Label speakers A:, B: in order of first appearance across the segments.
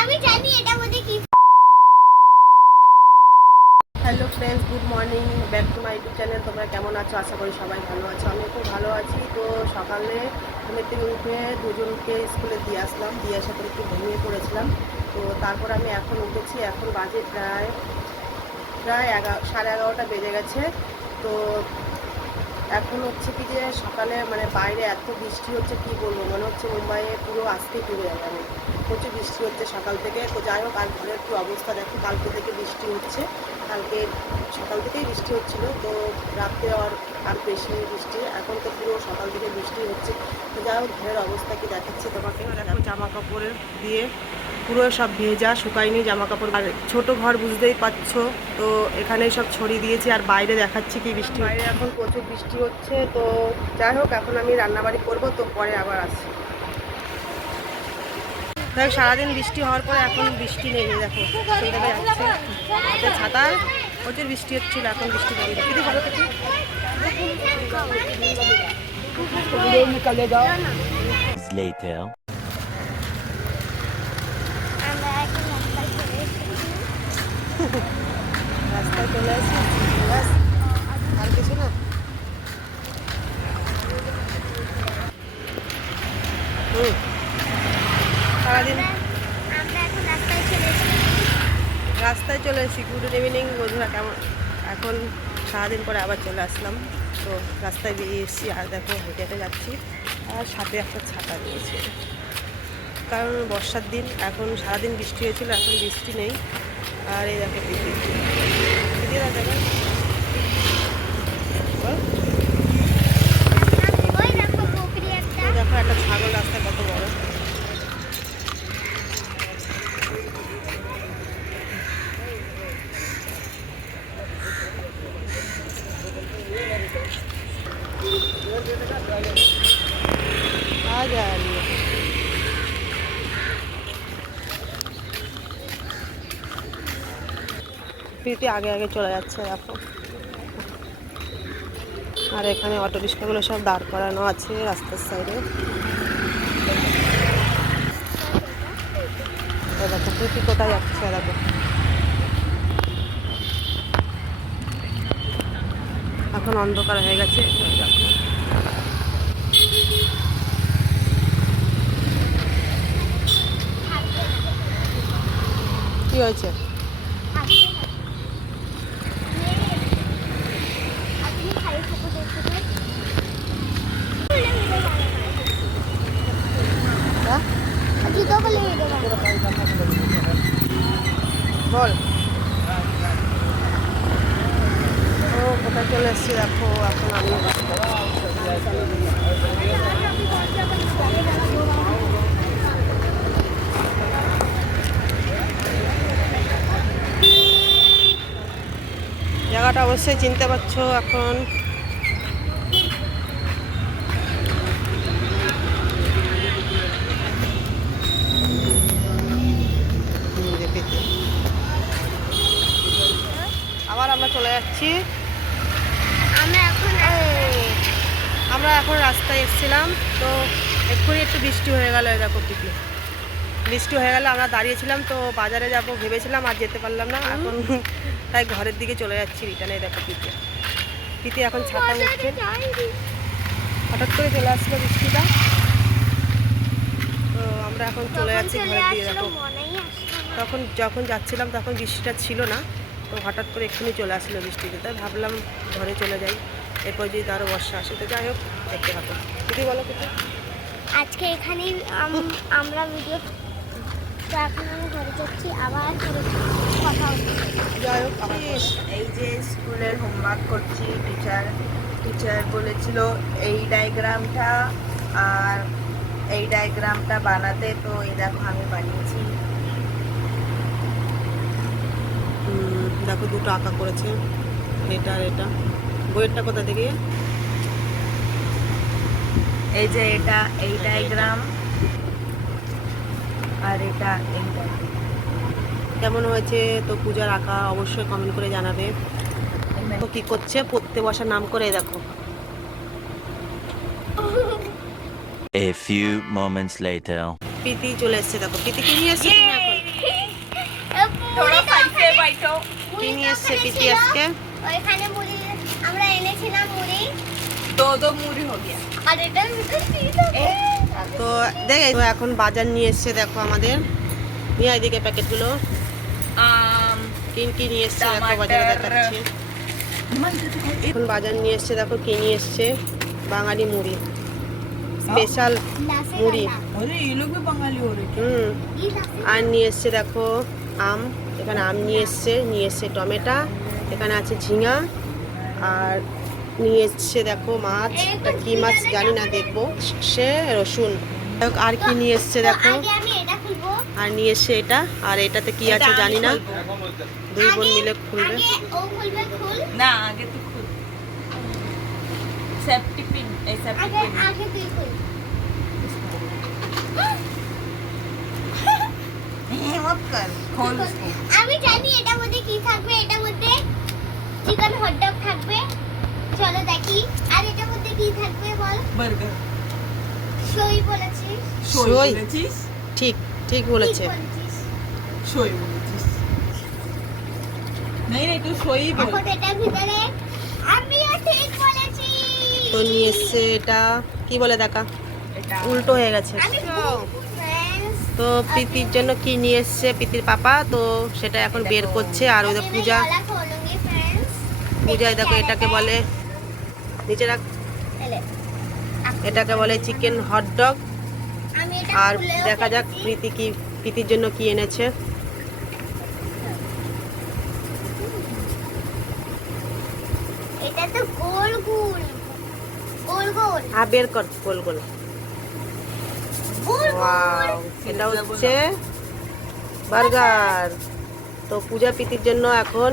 A: আমি জানি এটা মধ্যে কি
B: hello friends good morning back to my YouTube channel তোমরা কেমন আছো? আশা করি সবাই ভালো আছো। আমি খুব ভালো আছি। তো সকালে ঘুমের থেকে উঠে দুজনকে স্কুলে দিয়ে আসলাম। দিয়ে আসার পরে একটু ঘুমিয়ে পড়েছিলাম। তো তারপর আমি এখন উঠেছি। এখন বাজে প্রায় প্রায় এগারো সাড়ে এগারোটা বেজে গেছে। তো এখন হচ্ছে কি যে সকালে মানে বাইরে এত বৃষ্টি হচ্ছে, কি বলব? মনে হচ্ছে মুম্বাইয়ে পুরো আজকে ডুবে যাবে আমি। প্রচুর বৃষ্টি হচ্ছে সকাল থেকে। তো যাই হোক, আর ঘরের কি অবস্থা? দেখো, কালকে থেকে বৃষ্টি হচ্ছে। কালকে সকাল থেকেই বৃষ্টি হচ্ছিল। তো রাত্রে আর আর বেশি বৃষ্টি। এখন তো পুরো সকাল থেকে বৃষ্টি হচ্ছে। তো যাই হোক, ঘরের অবস্থা কি দেখাচ্ছে তোমাকে? জামা কাপড় দিয়ে পুরো সব ভেজা শুকায়নি জামা কাপড় আর ছোট ঘর বুঝতেই পারছ তো এখানে সব ছড়িয়ে দিয়েছি আর বাইরে দেখাচ্ছি কি বৃষ্টি বাইরে এখন প্রচুর বৃষ্টি হচ্ছে তো যাই হোক এখন আমি রান্নাবাড়ি করব তো পরে আবার আসছি। দেখ সারাদিন বৃষ্টি হওয়ার পরে এখন বৃষ্টি নেই দেখো যাচ্ছে ছাতা প্রচুর বৃষ্টি হচ্ছিল এখন বৃষ্টি কিন্তু ভালো থেকে।
C: Later.
A: আমরা এখন রাস্তায় চলে এসেছি
B: রাস্তায় চলে আসি আর কিছু না। সারাদিন
A: রাস্তায় চলে এসেছি।
B: রাস্তায় চলে এসেছি। গুড ইভিনিং বন্ধুরা কেমন? এখন সারাদিন পরে আবার চলে আসলাম। তো রাস্তায় বেরিয়ে এসেছি। আর দেখো হেঁটে হেঁটে যাচ্ছি। আর সাথে একটা ছাতা নিয়েছি কারণ বর্ষার দিন এখন সারাদিন বৃষ্টি হয়েছিল এখন বৃষ্টি নেই। আর এই দেখো প্রীতি আগে আগে চলে যাচ্ছে, দেখো। আর এখানে অটো রিক্সাগুলো সব দাঁড় করানো আছে রাস্তার সাইডে। দেখো প্রীতি কোথায় যাচ্ছে দেখো। এখন অন্ধকার হয়ে গেছে। কি হয়েছে
A: আপনি খালি পুকুর দেখতে পান
B: হ্যাঁ?
A: জুতো বলে দিতে পারেন
B: বল ও কোথায় চলে এসছি দেখো এখন আমি জায়গাটা অবশ্যই চিনতে পারছ এখন। আবার আমরা চলে যাচ্ছি
A: আমরা এখন
B: আমরা এখন রাস্তায় এসেছিলাম তো এক্ষুনি একটু বৃষ্টি হয়ে গেল দেখো দিকে বৃষ্টি হয়ে গেল আমরা দাঁড়িয়েছিলাম তো বাজারে যাব ভেবেছিলাম আর যেতে পারলাম না। এখন তাই ঘরের দিকে চলে যাচ্ছি রিটার্নে দেখো পিতে পিতে এখন ছাতা নিচ্ছে হঠাৎ করে চলে আসলো বৃষ্টিটা। তো আমরা এখন চলে যাচ্ছি ঘরের দিকে দেখো। তখন যখন যাচ্ছিলাম তখন বৃষ্টিটা ছিল না। তো হঠাৎ করে এক্ষুনি চলে আসলো বৃষ্টিতে। তাই ভাবলাম ঘরে চলে যাই। এরপর যদি আরও বর্ষা আসে তো যাই হোক দেখতে পাবো দিদি বলো কিছু।
A: আজকে এখানেই আমরা ভিডিও
D: এই যে স্কুলের হোমওয়ার্ক করছি টিচার টিচার বলেছিল এই ডায়াগ্রামটা আর এই ডায়াগ্রামটা বানাতে তো এই দেখো আমি বানিয়েছি।
B: দেখো দুটো আঁকা করেছে এটা আর এটা। বইয়েরটা কোথা থেকে?
D: এই যে এটা এই ডায়াগ্রাম আর এটা
B: কেমন হয়েছে? তো পূজার আঁকা অবশ্যই কমেন্ট করে জানাবে। তো কি করছে? পড়তে বসার নাম করে দেখো।
C: A few moments later.
B: প্রীতি চলে এসেছে দেখো। প্রীতি কি নিয়ে এসেছে তুমি এখন?
D: বাইটো।
B: কি নিয়ে এসেছে প্রীতি আজকে?
A: ওইখানে মুড়ি আমরা এনেছিলাম মুড়ি।
D: তো তো মুড়ি হবে
A: আর এটা
B: তো দেখ এখন বাজার নিয়ে এসেছে দেখো আমাদের। নিয়ে এদিকে কিন কিনকি নিয়ে এসেছে দেখো বাজারে দেখাচ্ছে। এখন বাজার নিয়ে এসেছে দেখো কি নিয়ে এসছে। বাঙালি মুড়ি। স্পেশাল মুড়ি। হুম। আর নিয়ে এসছে দেখো আম। এখানে আম নিয়ে এসছে নিয়ে এসছে টমেটা। এখানে আছে ঝিঙা। আর নিয়ে এসছে দেখো মাছ কি মাছ জানি না দেখব। সে রসুন। আর কি নিয়ে এসছে দেখো। আর নিয়ে এসছে এটা আর এটাতে কি আছে জানি না। দুই বোন মিলে খুলবে।
A: আমি জানি এটার মধ্যে কি থাকবে এটার মধ্যে চিকেন হটডগ থাকবে। চলো দেখি। আর এটার মধ্যে কি থাকবে বল?
D: বার্গার।
A: সই বলেছিস।
B: সই
D: বলেছিস?
B: ঠিক ঠিক বলেছে।
D: সই বলেছিস। নাই নাই তুই সই বল।
A: এখন এটা ভিতরে আমিও ঠিক বলেছি।
B: তো নিয়ে এসে এটা কি বলে দেখা? উল্টো হয়ে গেছে। তো প্রীতির জন্য কি নিয়ে এসছে প্রীতির পাপা? তো সেটা এখন বের করছে আর
A: ওদের
B: পূজা। পূজায় দেখো এটাকে বলে নিচে রাখ। এটাকে বলে চিকেন হট ডগ আর দেখা যাক প্রীতি কি প্রীতির জন্য কি এনেছে।
A: এটা তো গোল গোল। গোল গোল।
B: আর বের কর গোল গোল।
A: গোল
B: এটা হচ্ছে বার্গার। তো পূজা প্রীতির জন্য এখন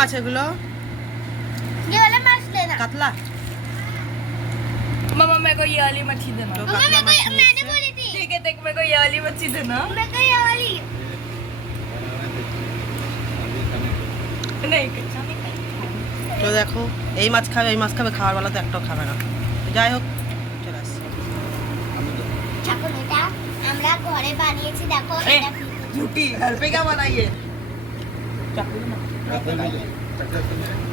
D: क्लास में बकरी आ गई है
A: তরমুজের ব্যাপার। এগুলো তো তো ফ্রাই।
B: কি মাছ এগুলো
A: ये वाला माछ लेना
B: কাতলা
D: मम्मा मेरे को ये वाली मच्छी देना
B: तो
A: मम्मा
B: कातला
A: मेरे
B: माछ
A: को
B: নিয়ে
A: मैंने
B: এসছে।
A: बोली थी
D: ठीक है देख मेरे को ये वाली मच्छी देना
A: मेरे को ये वाली
D: नहीं कच्चा नहीं खाई
B: তো দেখো এই মাছ খাবে এই মাছ খাবে খাওয়ার বেলা তো একটাও খাবে না তো যাই হোক চলে আসছে
A: এখন এটা আমরা ঘরে বানিয়েছি দেখো
D: এ,
A: এটা ভিতরে-
D: झूठी घर पे क्या बनाइए चाकू
A: Thank you.